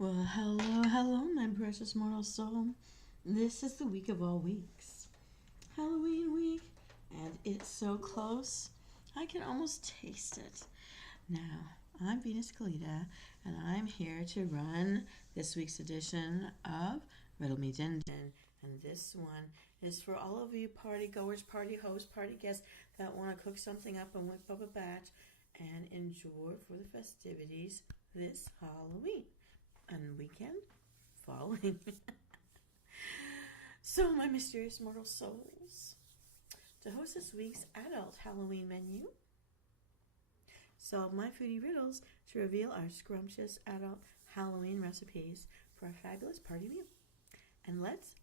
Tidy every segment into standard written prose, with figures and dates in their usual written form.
Well, hello, hello, my precious mortal soul. This is the week of all weeks, Halloween week, and it's so close, I can almost taste it. Now, I'm Venus Kalita, and I'm here to run this week's edition of Riddle Me Din Din. And this one is for all of you party goers, party hosts, party guests that want to cook something up and whip up a batch and enjoy for the festivities this Halloween and weekend following. So, my mysterious mortal souls, to host this week's adult Halloween menu, solve my foodie riddles to reveal our scrumptious adult Halloween recipes for a fabulous party meal. And let's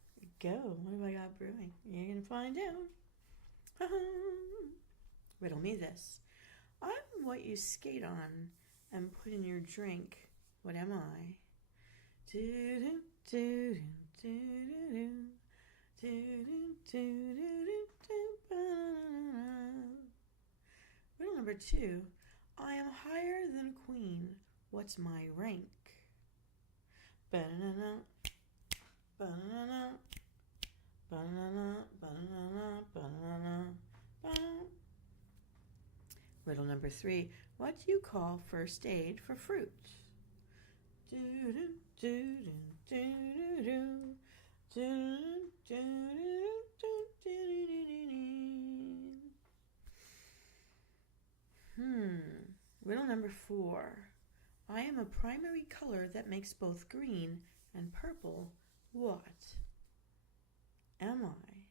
go. What have I got brewing? You're going to find out. Riddle me this. I'm what you skate on and put in your drink. What am I? Riddle number 2. I am higher than a queen. What's my rank? Banana, banana, banana, banana, banana, banana. Riddle number 3. What do you call first aid for fruit? Riddle number 4. I am a primary color that makes both green and purple. What am I?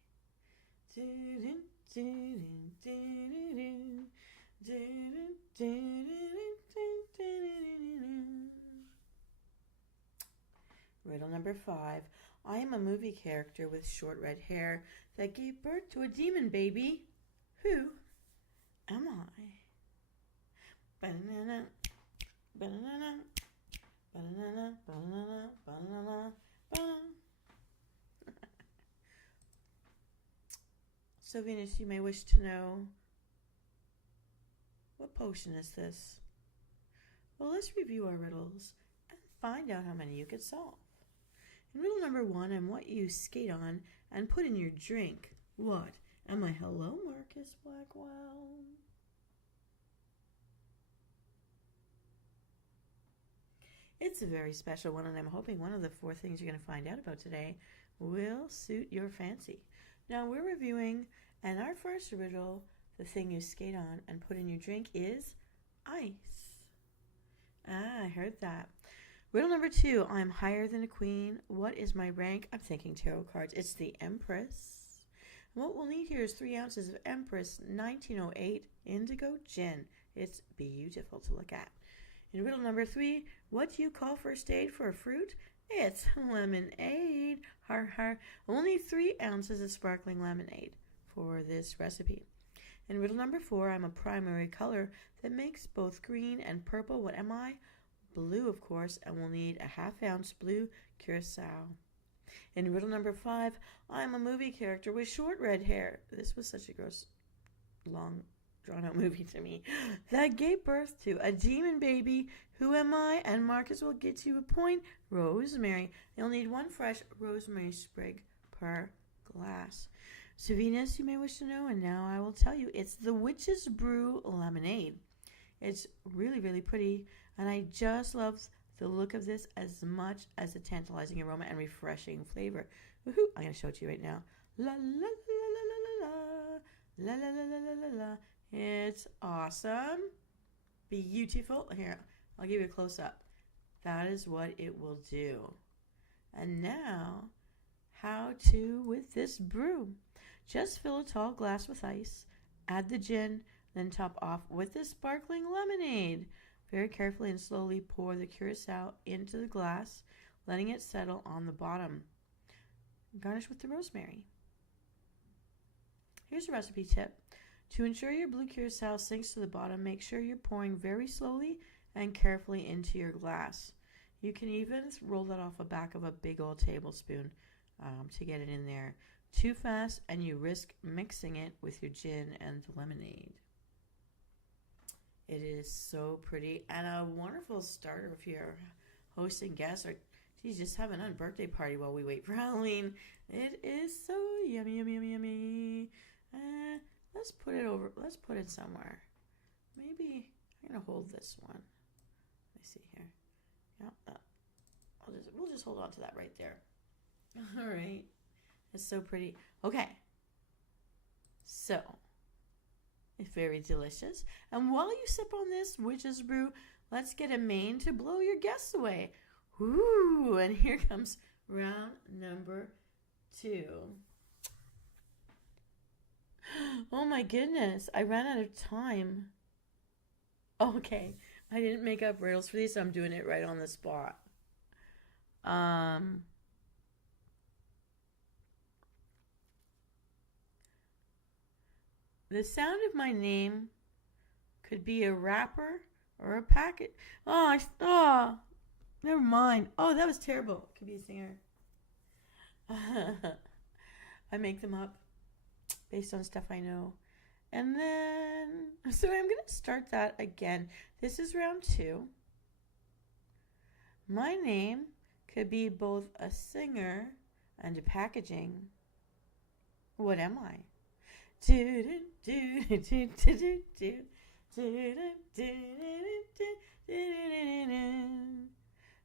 Riddle number 5. I am a movie character with short red hair that gave birth to a demon baby. Who am I? Banana, banana, banana, banana, banana, banana. So, Venus, you may wish to know, what potion is this? Well, let's review our riddles and find out how many you could solve. In riddle number 1, I'm what you skate on and put in your drink. What am I? Hello, Marcus Blackwell. It's a very special one, and I'm hoping one of the 4 things you're going to find out about today will suit your fancy. Now, we're reviewing, and our first riddle, the thing you skate on and put in your drink, is ice. I heard that. Riddle number 2, I'm higher than a queen. What is my rank? I'm thinking tarot cards. It's the Empress. And what we'll need here is 3 ounces of Empress 1908 Indigo Gin. It's beautiful to look at. In riddle number 3, what do you call first aid for a fruit? It's lemonade. Har har. Only 3 ounces of sparkling lemonade for this recipe. In riddle number 4, I'm a primary color that makes both green and purple. What am I? Blue, of course, and we'll need a ½ ounce blue curacao. In riddle number 5, I'm a movie character with short red hair. This was such a gross, long, drawn-out movie to me. That gave birth to a demon baby. Who am I? And Marcus will get you a point. Rosemary. You'll need 1 fresh rosemary sprig per glass. So, Venus, you may wish to know, and now I will tell you, it's the Witch's Brew Lemonade. It's really, really pretty, and I just love the look of this as much as the tantalizing aroma and refreshing flavor. Woohoo! I'm going to show it to you right now. La la la la la la la la la la la la. It's awesome. Beautiful. Here, I'll give you a close-up. That is what it will do. And now, how to with this brew. Just fill a tall glass with ice, add the gin, then top off with the sparkling lemonade. Very carefully and slowly pour the curacao into the glass, letting it settle on the bottom. Garnish with the rosemary. Here's a recipe tip. To ensure your blue curacao sinks to the bottom, make sure you're pouring very slowly and carefully into your glass. You can even roll that off the back of a big old tablespoon to get it in there. Too fast and you risk mixing it with your gin and the lemonade. It is so pretty and a wonderful starter if you're hosting guests or geez, just having a birthday party while we wait for Halloween. It is so yummy, yummy, yummy, yummy. Let's put it over. Let's put it somewhere. Maybe I'm gonna hold this one. Let me see here. Yeah, we'll just hold on to that right there. All right, it's so pretty. Okay, so it's very delicious. And while you sip on this witch's brew, let's get a main to blow your guests away. Ooh, and here comes round number 2. Oh my goodness, I ran out of time. Okay, I didn't make up riddles for these, so I'm doing it right on the spot. The sound of my name could be a wrapper or a packet. Oh, never mind. Oh, that was terrible. Could be a singer. I make them up based on stuff I know. And then, so I'm going to start that again. This is round 2. My name could be both a singer and a packaging. What am I?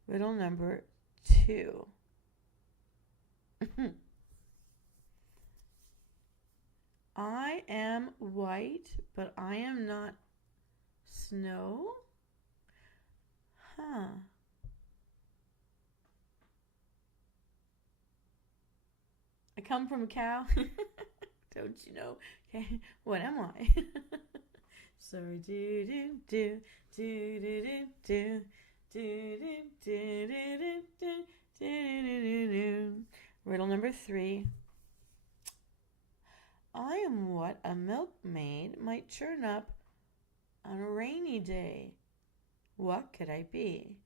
Riddle number 2. I am white, but I am not snow? Huh. I come from a cow. Don't you know? Okay, what am I? Sorry, Riddle number 3. I am what a milkmaid might churn up on a rainy day. What could I be?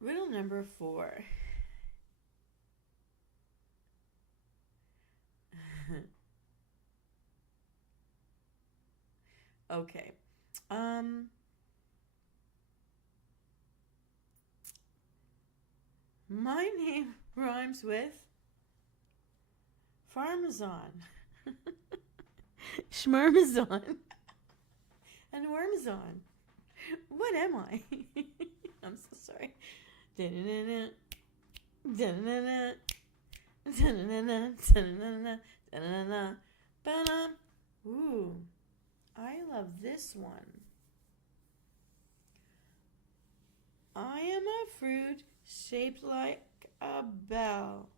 Riddle number 4. Okay. My name rhymes with Parmesan, Schmarmazon, and Wormazon. What am I? I'm so sorry. Ooh, I love this one. I am a fruit shaped like a bell.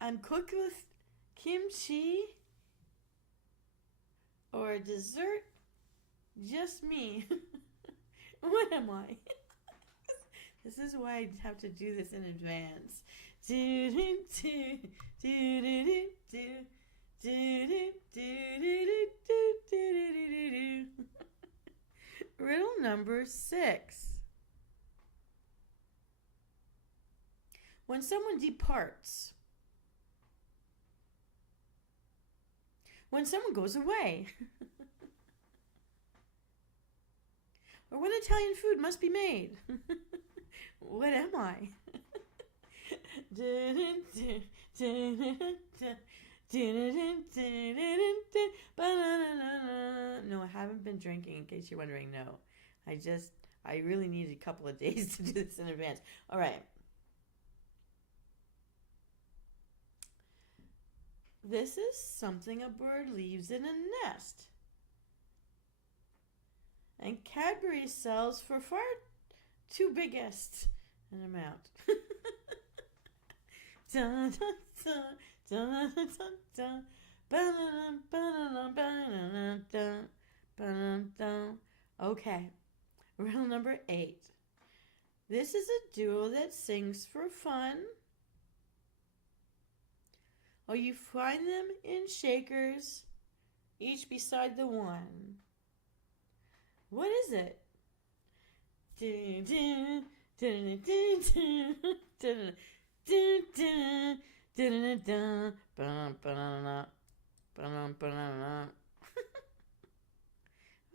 I'm cooked with kimchi or a dessert, just me. What am I? This is why I have to do this in advance. Riddle number 6. When someone departs, when someone goes away, or when Italian food must be made, what am I? No, I haven't been drinking, in case you're wondering. No, I really needed a couple of days to do this in advance. All right. This is something a bird leaves in a nest. And Cadbury sells for far too biggest an amount. Okay, riddle number 8. This is a duo that sings for fun. Oh, you find them in Shakers, each beside the one. What is it?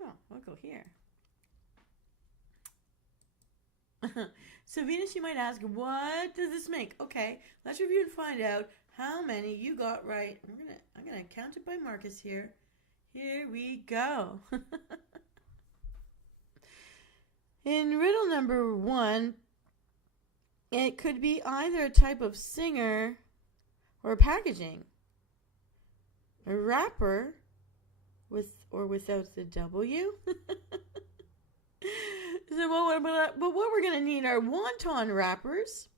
Oh, we'll go here. So Venus, you might ask, what does this make? Okay, let's review and find out how many you got right. I'm gonna count it by Marcus here. Here we go. In riddle number 1, it could be either a type of singer or packaging. A wrapper with or without the W. But what we're going to need are wonton wrappers.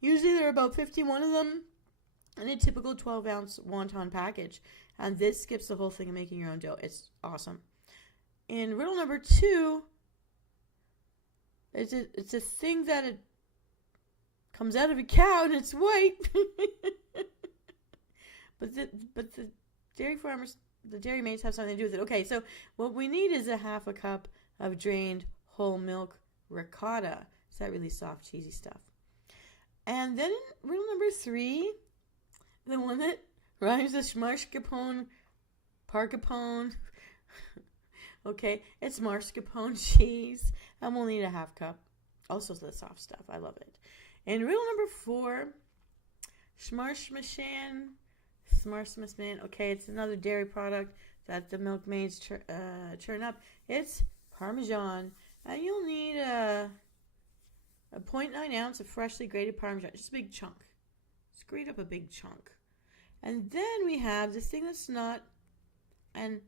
Usually there are about 51 of them in a typical 12-ounce wonton package. And this skips the whole thing of making your own dough. It's awesome. In riddle number 2, it's a thing that it comes out of a cow and it's white. but the dairy farmers, the dairy maids have something to do with it. Okay, so what we need is a half a cup of drained whole milk ricotta. It's that really soft, cheesy stuff. And then in riddle number 3, the one that rhymes with schmarshcapone, parcapone. Okay, it's mascarpone cheese. And we'll need a half cup. Also the soft stuff. I love it. In riddle number 4, schmarshmashan. Okay, it's another dairy product that the milkmaids churn up. It's Parmesan. And you'll need a 0.9 ounce of freshly grated Parmesan. Just a big chunk. Just grate up a big chunk. And then we have this thing that's not an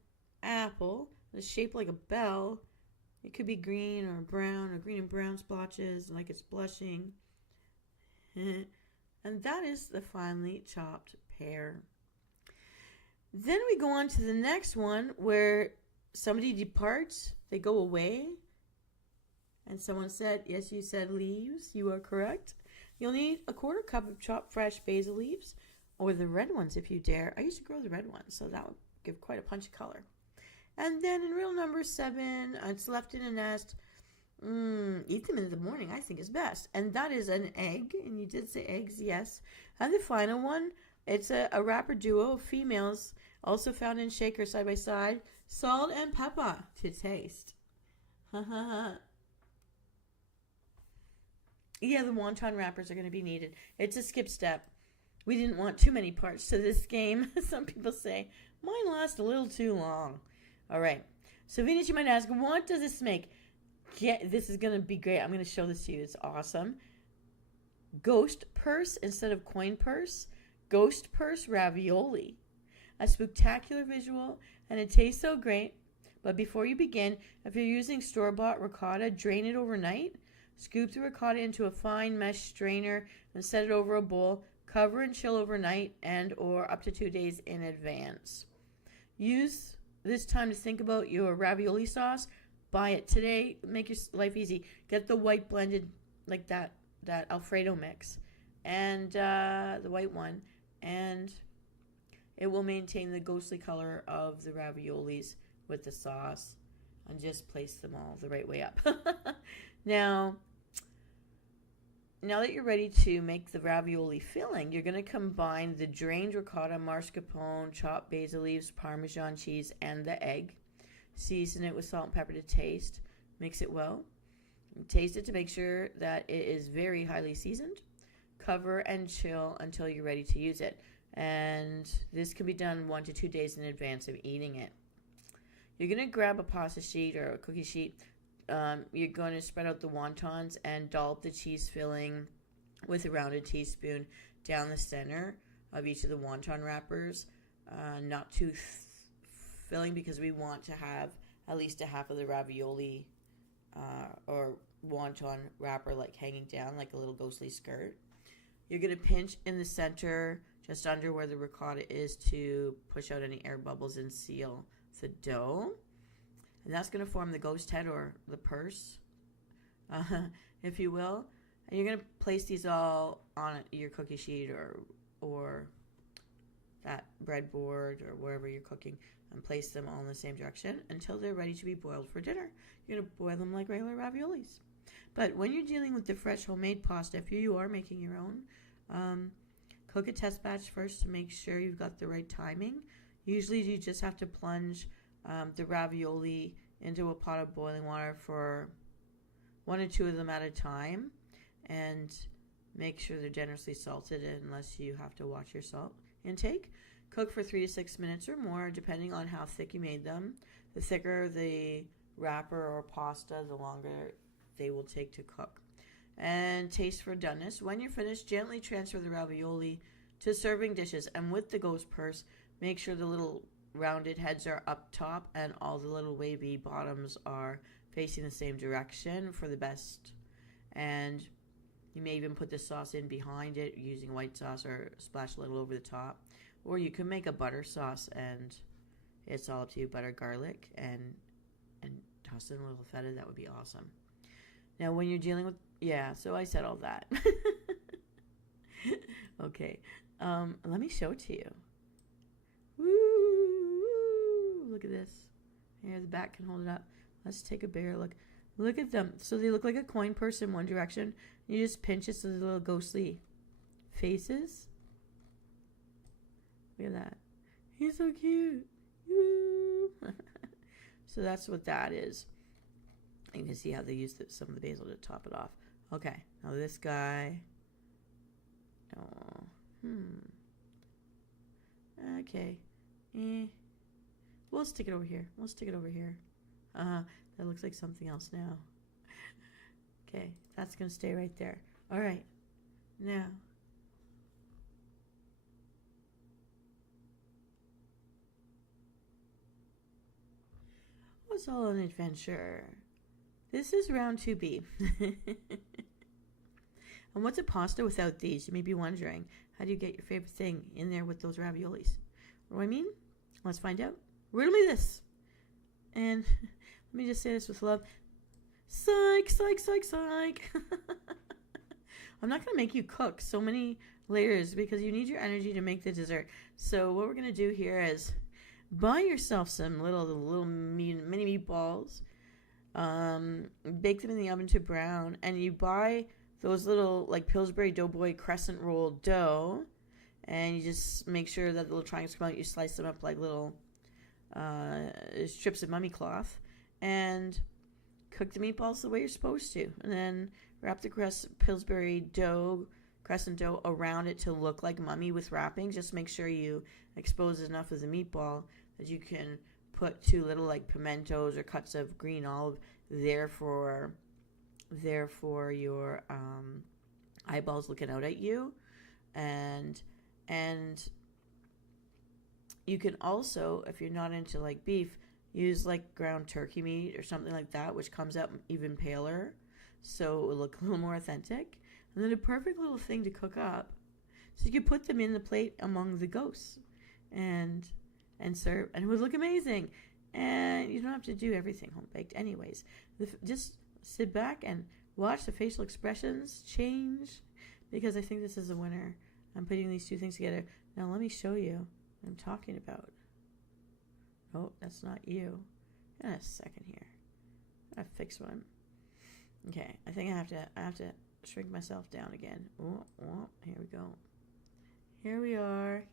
apple. It's shaped like a bell. It could be green or brown or green and brown splotches like it's blushing. And that is the finely chopped pear. Then we go on to the next one where somebody departs. They go away. And someone said, yes, you said leaves. You are correct. You'll need a 1/4 cup of chopped fresh basil leaves, or the red ones if you dare. I used to grow the red ones, so that would give quite a punch of color. And then in riddle number 7, it's left in a nest. Eat them in the morning, I think is best. And that is an egg. And you did say eggs, yes. And the final one, it's a wrapper duo of females, also found in shaker side by side. Salt and pepper to taste. Yeah, the wonton wrappers are going to be needed. It's a skip step. We didn't want too many parts to this game. Some people say, mine last a little too long. All right. So Venus, you might ask, what does this make? This is going to be great. I'm going to show this to you. It's awesome. Ghost purse instead of coin purse. Ghost purse ravioli. A spectacular visual, and it tastes so great. But before you begin, if you're using store-bought ricotta, drain it overnight. Scoop the ricotta into a fine mesh strainer and set it over a bowl. Cover and chill overnight and or up to 2 days in advance. Use this time to think about your ravioli sauce. Buy it today. Make your life easy. Get the white blended, like that Alfredo mix, and the white one, and it will maintain the ghostly color of the raviolis with the sauce. And just place them all the right way up. Now that you're ready to make the ravioli filling, you're going to combine the drained ricotta, mascarpone, chopped basil leaves, Parmesan cheese, and the egg. Season it with salt and pepper to taste. Mix it well. Taste it to make sure that it is very highly seasoned. Cover and chill until you're ready to use it. And this can be done 1 to 2 days in advance of eating it. You're going to grab a pasta sheet or a cookie sheet. You're going to spread out the wontons and dollop the cheese filling with a rounded teaspoon down the center of each of the wonton wrappers. Not too filling because we want to have at least a half of the ravioli or wonton wrapper like hanging down like a little ghostly skirt. You're going to pinch in the center just under where the ricotta is to push out any air bubbles and seal the dough. And that's going to form the ghost head or the purse, if you will. And you're going to place these all on your cookie sheet or that breadboard or wherever you're cooking and place them all in the same direction until they're ready to be boiled for dinner. You're going to boil them like regular raviolis. But when you're dealing with the fresh homemade pasta, if you are making your own, cook a test batch first to make sure you've got the right timing. Usually you just have to plunge the ravioli into a pot of boiling water for 1 or 2 of them at a time, and make sure they're generously salted unless you have to watch your salt intake. Cook for 3 to 6 minutes or more, depending on how thick you made them. The thicker the wrapper or pasta, the longer they will take to cook. And taste for doneness. When you're finished, gently transfer the ravioli to serving dishes. And with the ghost purse, make sure the little rounded heads are up top and all the little wavy bottoms are facing the same direction for the best. And you may even put the sauce in behind it using white sauce or splash a little over the top. Or you can make a butter sauce, and it's all up to you. Butter, garlic, and toss in a little feta. That would be awesome. Now, when you're dealing with... Yeah, so I said all that. Okay. Let me show it to you. Woo! Look at this. Here, the back can hold it up. Let's take a bigger look. Look at them. So they look like a coin purse in one direction. You just pinch it so the little ghostly faces. Look at that. He's so cute. Woo! So that's what that is. You can see how they used some of the basil to top it off. Okay, now this guy. Oh, Okay. We'll stick it over here. That looks like something else now. Okay, that's going to stay right there. All right, now. It's all an adventure. This is round 2B. And what's a pasta without these? You may be wondering, how do you get your favorite thing in there with those raviolis? What do I mean? Let's find out. Riddle me this. And let me just say this with love. Psych, psych, psych, psych. I'm not going to make you cook so many layers because you need your energy to make the dessert. So what we're going to do here is buy yourself some little mini meatballs. Bake them in the oven to brown, and you buy those little like Pillsbury Doughboy crescent roll dough, and you just make sure that the little triangles come out. You slice them up like little strips of mummy cloth, and cook the meatballs the way you're supposed to, and then wrap the Pillsbury dough crescent dough around it to look like mummy with wrapping. Just make sure you expose enough of the meatball that you can put 2 little like pimentos or cuts of green olive there for your eyeballs looking out at you, and you can also, if you're not into like beef, use like ground turkey meat or something like that, which comes out even paler, so it will look a little more authentic. And then a perfect little thing to cook up, so you can put them in the plate among the ghosts and serve, and it would look amazing. And you don't have to do everything home baked anyways. Just sit back and watch the facial expressions change, because I think this is a winner. I'm putting these 2 things together. Now let me show you what I'm talking about. Oh, that's not you. In a second here. I gotta fix one. Okay, I think I have to shrink myself down again. Oh, here we go. Here we are.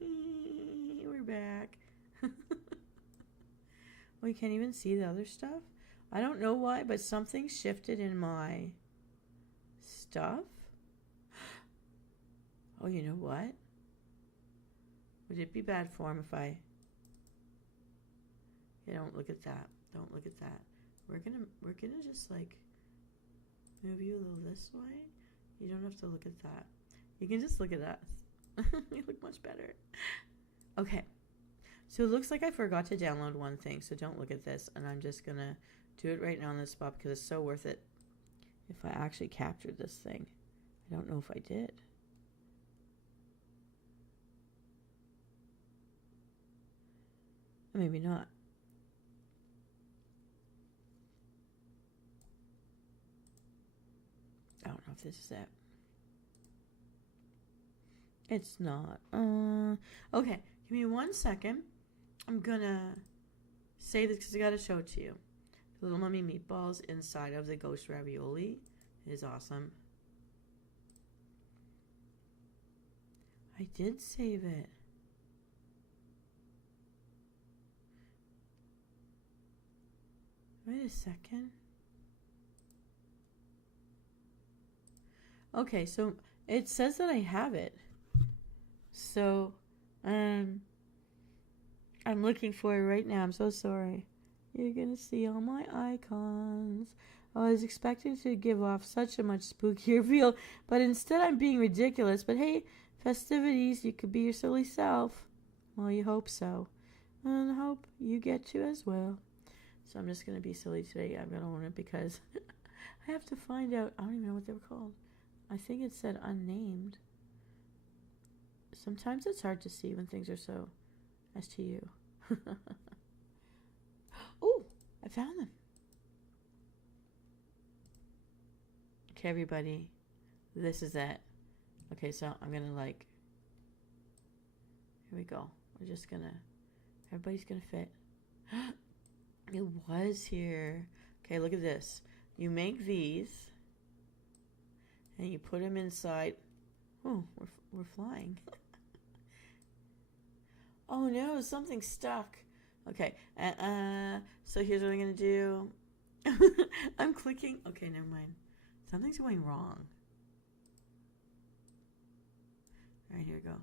We're back. Well, you can't even see the other stuff. I don't know why, but something shifted in my stuff. Oh, you know what? Would it be bad form if I... Yeah, don't look at that. Don't look at that. We're gonna just like move you a little this way. You don't have to look at that. You can just look at us. You look much better. Okay. So it looks like I forgot to download one thing, so don't look at this. And I'm just going to do it right now on this spot because it's so worth it if I actually captured this thing. I don't know if I did. Maybe not. I don't know if this is it. It's not. Okay. Give me 1 second. I'm gonna say this because I gotta show it to you. The little mummy meatballs inside of the ghost ravioli is awesome. I did save it. Wait a second. Okay, so it says that I have it. So, I'm looking for it right now. I'm so sorry. You're gonna see all my icons. I was expecting to give off such a much spookier feel, but instead I'm being ridiculous. But hey, festivities, you could be your silly self. Well, you hope so. And I hope you get to as well. So I'm just gonna be silly today. I'm gonna own it because I have to find out. I don't even know what they were called. I think it said unnamed. Sometimes it's hard to see when things are so STU. Oh, I found them. Okay, everybody. This is it. Okay, so I'm going to here we go. We're just going to, everybody's going to fit. It was here. Okay, look at this. You make these. And you put them inside. Oh, we're flying. Oh no, something's stuck. Okay, so here's what I'm gonna do. I'm clicking. Okay, never mind. Something's going wrong. All right, here we go.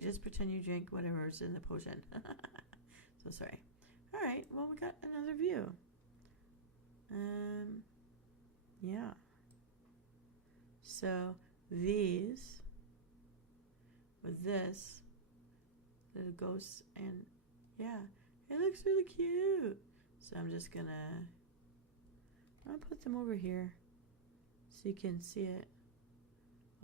Just pretend you drink whatever's in the potion. So sorry. All right, well, we got another view. Yeah. So these with this little ghosts, and yeah, it looks really cute. So I'm just I'll put them over here so you can see it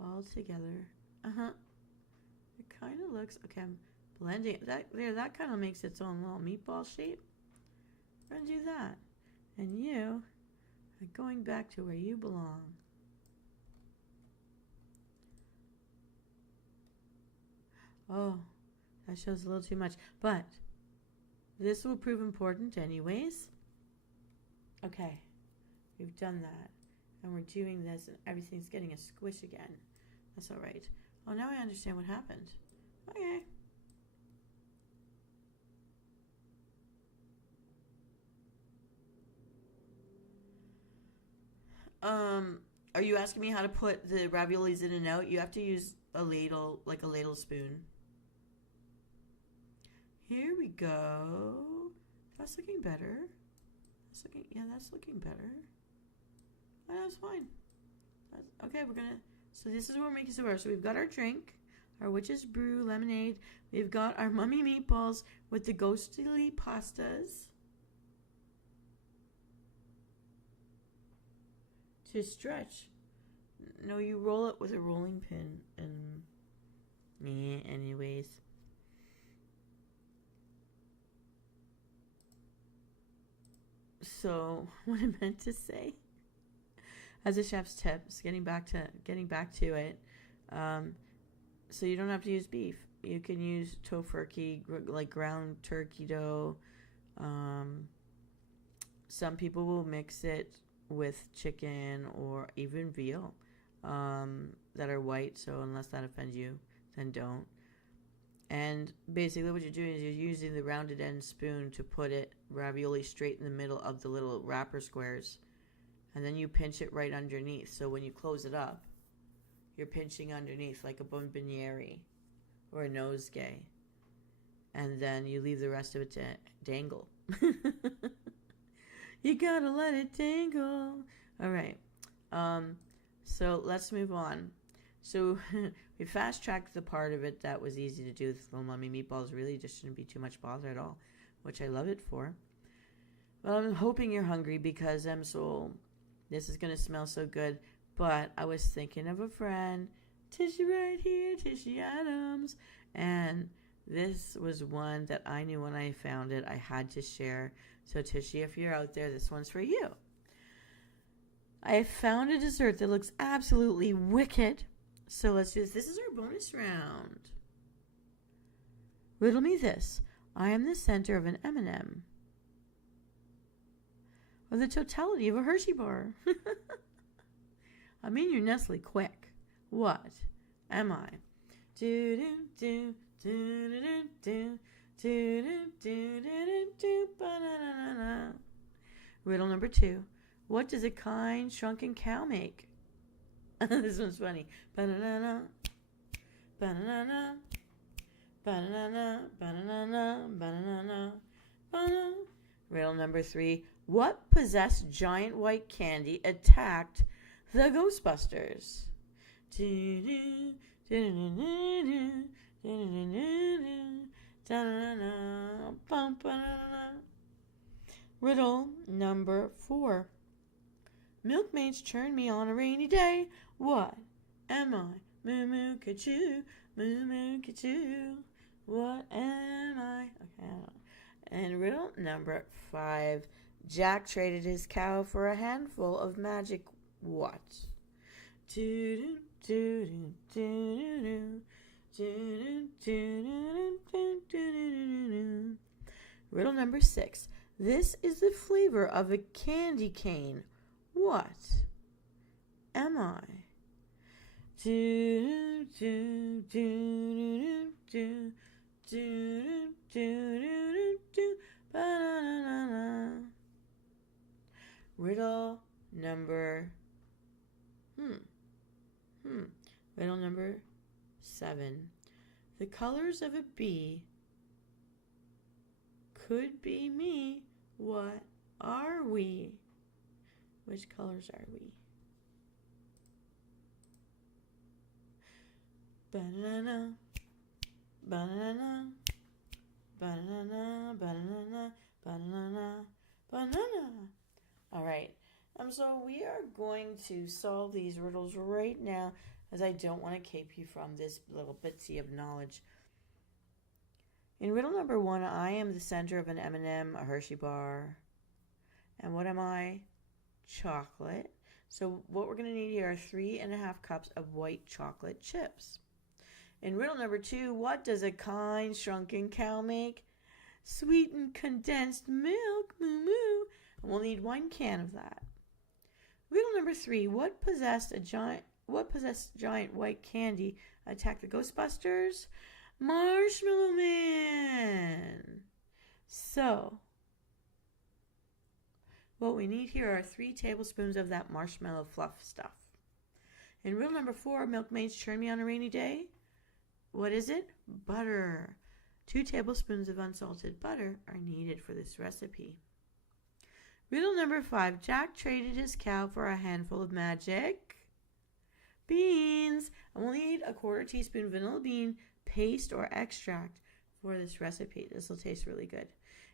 all together. It kind of looks, okay, I'm blending it. That kind of makes its own little meatball shape. We're gonna do that. And you are going back to where you belong. Oh, that shows a little too much. But this will prove important anyways. Okay, we've done that. And we're doing this and everything's getting a squish again. That's all right. Oh, now I understand what happened. Okay. Are you asking me how to put the raviolis in and out? You have to use a ladle, like a ladle spoon. Here we go. That's looking better. That's looking better. Oh, that's fine. Okay, so this is what we're making so far. So we've got our drink, our witch's brew, lemonade. We've got our mummy meatballs with the ghostly pastas. To stretch. No, you roll it with a rolling pin and anyways. So what I meant to say, as a chef's tips, getting back to it, so you don't have to use beef. You can use tofurkey, like ground turkey dough. Some people will mix it with chicken or even veal that are white, so unless that offends you, then don't. And basically what you're doing is you're using the rounded end spoon to put it ravioli straight in the middle of the little wrapper squares, and then you pinch it right underneath. So when you close it up, you're pinching underneath like a bomboniere or a nosegay, and then you leave the rest of it to dangle. You gotta let it dangle. All right. So let's move on. So we fast-tracked the part of it that was easy to do with little mummy meatballs. Really just shouldn't be too much bother at all, which I love it for. Well, I'm hoping you're hungry because Msoul, this is going to smell so good. But I was thinking of a friend, Tishy right here, Tishy Adams. And this was one that I knew when I found it I had to share. So Tishy, if you're out there, this one's for you. I found a dessert that looks absolutely wicked. So let's do this. This is our bonus round. Riddle me this. I am the center of an M&M. Or the totality of a Hershey bar. I mean your Nestle quick. What am I? Do do do do do do do do do do banana. Riddle number 2. What does a kind shrunken cow make? This one's funny. Banana, banana, banana, banana, banana, banana. Riddle number 3. What possessed giant white candy attacked the Ghostbusters? Riddle number 4. Milkmaids churn me on a rainy day. What am I? Moo moo ka-choo, moo moo ka-choo. What am I? Okay, I don't know. And riddle number 5. Jack traded his cow for a handful of magic what? Riddle number 6. This is the flavor of a candy cane. What am I? Riddle number Riddle number 7. The colors of a bee could be me. What are we? Which colors are we? Banana, banana, banana, banana, banana, banana. All right. So we are going to solve these riddles right now, as I don't want to keep you from this little bitsy of knowledge. In riddle number 1, I am the center of an M&M, a Hershey bar. And what am I? Chocolate. So what we're going to need here are 3.5 cups of white chocolate chips. In riddle number 2, what does a kind shrunken cow make? Sweetened condensed milk. Moo moo. And we'll need 1 can of that. Riddle number 3, what possessed giant white candy attack the Ghostbusters? Marshmallow Man. So what we need here are 3 tablespoons of that marshmallow fluff stuff. In riddle number 4, milkmaids churn me on a rainy day. What is it? Butter. 2 tablespoons of unsalted butter are needed for this recipe. Riddle number 5, Jack traded his cow for a handful of magic beans. And we'll need a 1/4 teaspoon vanilla bean paste or extract for this recipe. This will taste really good.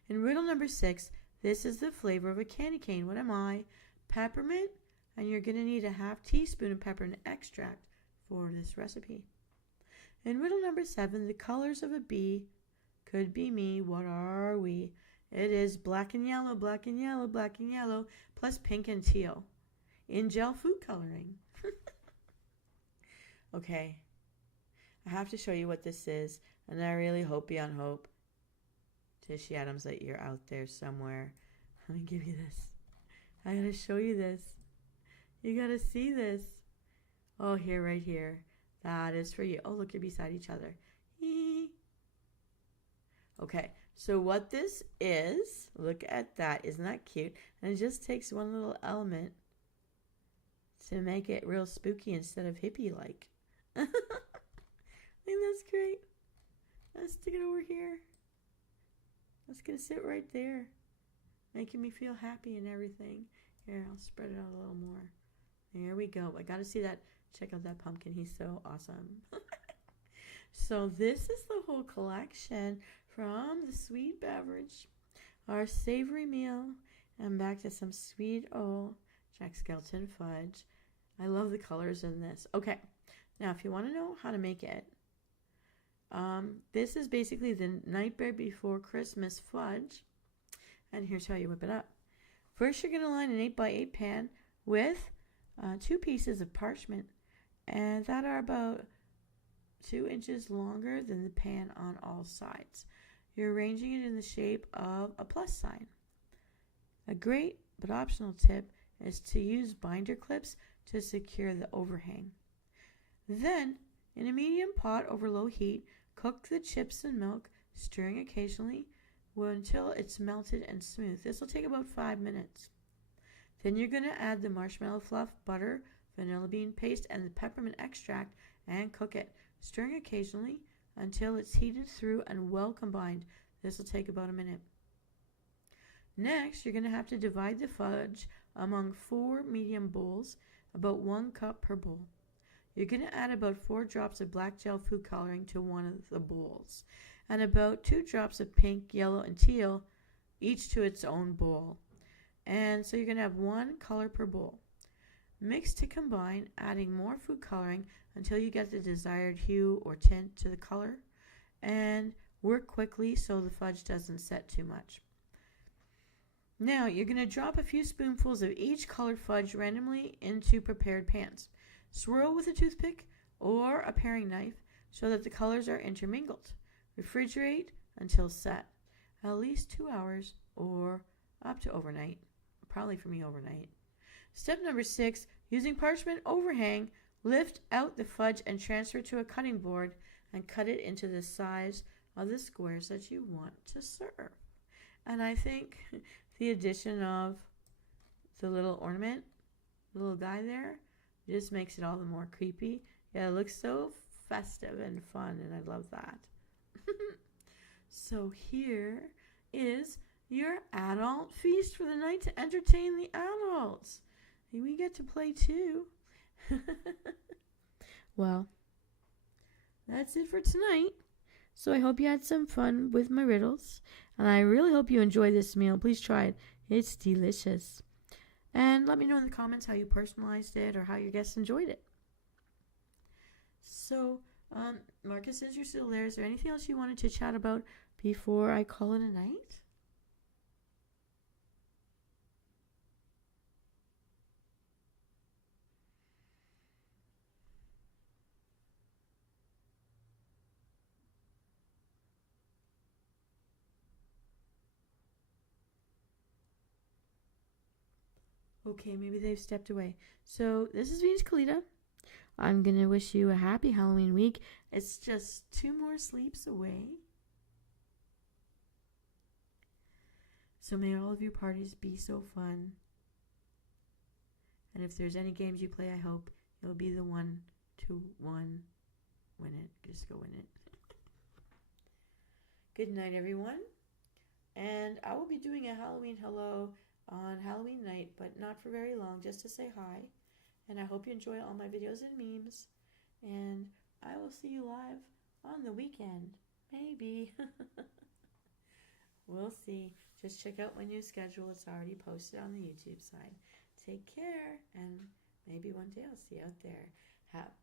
In riddle number 6, this is the flavor of a candy cane. What am I? Peppermint. And you're going to need a 1/2 teaspoon of peppermint extract for this recipe. In riddle number 7, the colors of a bee could be me. What are we? It is black and yellow, black and yellow, black and yellow, plus pink and teal in gel food coloring. Okay, I have to show you what this is, and I really hope beyond hope, Tishy Adams, that you're out there somewhere. Let me give you this. I gotta show you this. You gotta see this. Oh, here, right here. That is for you. Oh, look, you're beside each other. Eee. Okay, so what this is, look at that. Isn't that cute? And it just takes one little element to make it real spooky instead of hippie-like. I think that's great. Let's stick it over here. That's going to sit right there, making me feel happy and everything. Here, I'll spread it out a little more. There we go. I got to see that. Check out that pumpkin. He's so awesome. So this is the whole collection from the sweet beverage, our savory meal, and back to some sweet old Jack Skellton fudge. I love the colors in this. Okay, now if you want to know how to make it, this is basically the Nightmare Before Christmas fudge, and here's how you whip it up. First, you're going to line an 8x8 pan with 2 pieces of parchment, and that are about 2 inches longer than the pan on all sides. You're arranging it in the shape of a plus sign. A great but optional tip is to use binder clips to secure the overhang. Then, in a medium pot over low heat, cook the chips in milk, stirring occasionally until it's melted and smooth. This will take about 5 minutes. Then you're going to add the marshmallow fluff, butter, vanilla bean paste, and the peppermint extract and cook it, stirring occasionally until it's heated through and well combined. This will take about a minute. Next, you're going to have to divide the fudge among 4 medium bowls, about 1 cup per bowl. You're going to add about 4 drops of black gel food coloring to one of the bowls, and about 2 drops of pink, yellow, and teal, each to its own bowl. And so you're going to have 1 color per bowl. Mix to combine, adding more food coloring until you get the desired hue or tint to the color, and work quickly so the fudge doesn't set too much. Now you're going to drop a few spoonfuls of each colored fudge randomly into prepared pans. Swirl with a toothpick or a paring knife so that the colors are intermingled. Refrigerate until set, at least 2 hours or up to overnight. Probably for me overnight. Step number 6, using parchment overhang, lift out the fudge and transfer to a cutting board and cut it into the size of the squares that you want to serve. And I think the addition of the little ornament, the little guy there, just makes it all the more creepy. Yeah, it looks so festive and fun, and I love that. So here is your adult feast for the night to entertain the adults. We get to play too. Well, that's it for tonight. So I hope you had some fun with my riddles, and I really hope you enjoy this meal. Please try it. It's delicious. And let me know in the comments how you personalized it or how your guests enjoyed it. So, Marcus, since you're still there, is there anything else you wanted to chat about before I call it a night? Okay, maybe they've stepped away. So this is Venus Kalita. I'm going to wish you a happy Halloween week. It's just 2 more sleeps away. So may all of your parties be so fun. And if there's any games you play, I hope you'll be the one to win it. Just go win it. Good night, everyone. And I will be doing a Halloween hello on Halloween night, but not for very long, just to say hi. And I hope you enjoy all my videos and memes. And I will see you live on the weekend. Maybe. We'll see. Just check out my new schedule. It's already posted on the YouTube side. Take care, and maybe one day I'll see you out there. Have